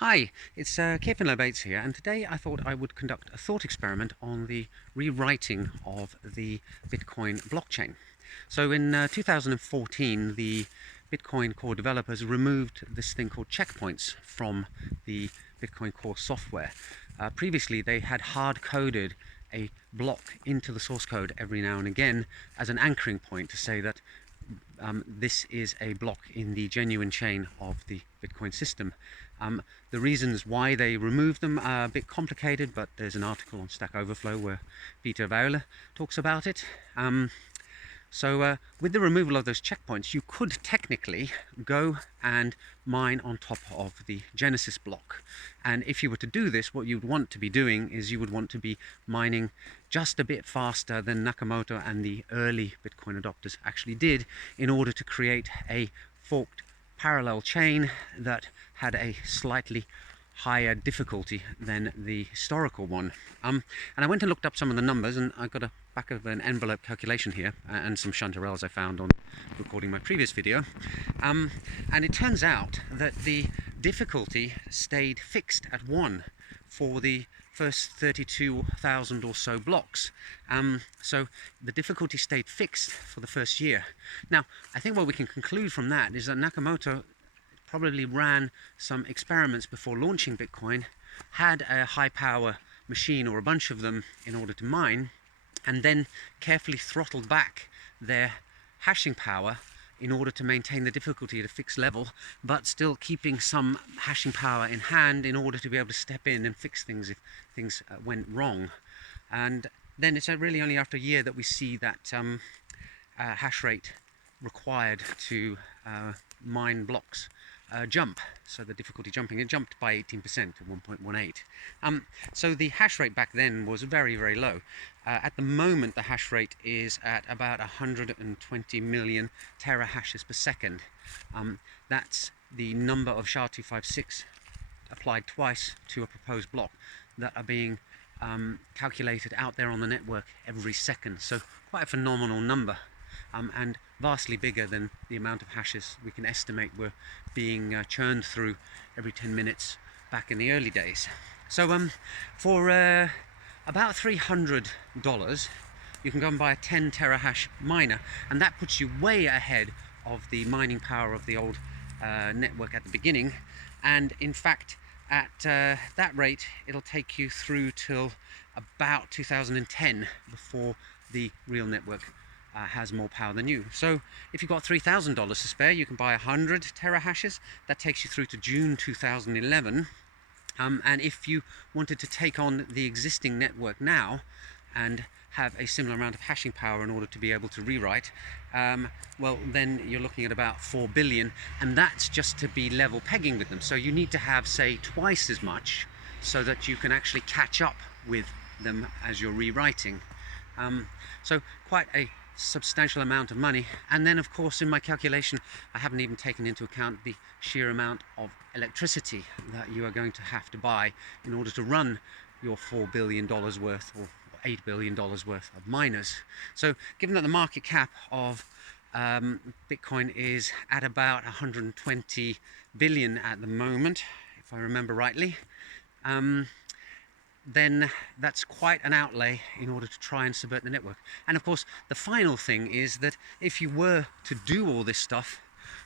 Hi, it's Kevin Bates here, and today I thought I would conduct a thought experiment on the rewriting of the Bitcoin blockchain. So in 2014, the Bitcoin core developers removed this thing called checkpoints from the Bitcoin core software. Previously, they had hard-coded a block into the source code every now and again as an anchoring point to say that this is a block in the genuine chain of the Bitcoin system. The reasons why they removed them are a bit complicated, but there's an article on Stack Overflow where Peter Viola talks about it. With the removal of those checkpoints, you could technically go and mine on top of the Genesis block. And if you were to do this, what you'd want to be doing is you would want to be mining just a bit faster than Nakamoto and the early Bitcoin adopters actually did in order to create a forked parallel chain that had a slightly higher difficulty than the historical one. And I went and looked up some of the numbers, and I got a back of an envelope calculation here and some chanterelles I found on recording my previous video. And it turns out that the difficulty stayed fixed at 1 for the first 32,000 or so blocks. So the difficulty stayed fixed for the first year. Now, I think what we can conclude from that is that Nakamoto probably ran some experiments before launching Bitcoin, had a high power machine or a bunch of them in order to mine, and then carefully throttled back their hashing power in order to maintain the difficulty at a fixed level, but still keeping some hashing power in hand in order to be able to step in and fix things if things went wrong. And then it's really only after a year that we see that hash rate required to mine blocks jump. So the difficulty jumping, it jumped by 18% to 1.18. So the hash rate back then was very, very low. At the moment, the hash rate is at about 120 million tera-hashes per second. That's the number of SHA-256 applied twice to a proposed block that are being calculated out there on the network every second. So quite a phenomenal number. And vastly bigger than the amount of hashes we can estimate were being churned through every 10 minutes back in the early days. So for about $300, you can go and buy a 10 terahash miner, and that puts you way ahead of the mining power of the old network at the beginning. And in fact, at that rate, it'll take you through till about 2010 before the real network has more power than you. So if you've got $3,000 to spare, you can buy 100 terahashes. That takes you through to June 2011. And if you wanted to take on the existing network now and have a similar amount of hashing power in order to be able to rewrite, well, then you're looking at about 4 billion, and that's just to be level pegging with them. So you need to have, say, twice as much so that you can actually catch up with them as you're rewriting. So quite a substantial amount of money. And then, of course, in my calculation, I haven't even taken into account the sheer amount of electricity that you are going to have to buy in order to run your $4 billion worth or $8 billion worth of miners. So given that the market cap of Bitcoin is at about 120 billion at the moment, if I remember rightly, then that's quite an outlay in order to try and subvert the network. And of course, the final thing is that if you were to do all this stuff,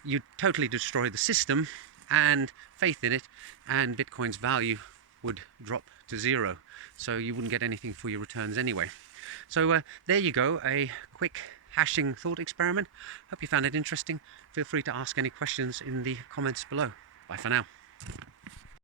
you'd totally destroy the system and faith in it, and Bitcoin's value would drop to zero. So you wouldn't get anything for your returns anyway. So there you go, a quick hashing thought experiment. Hope you found it interesting. Feel free to ask any questions in the comments below. Bye for now.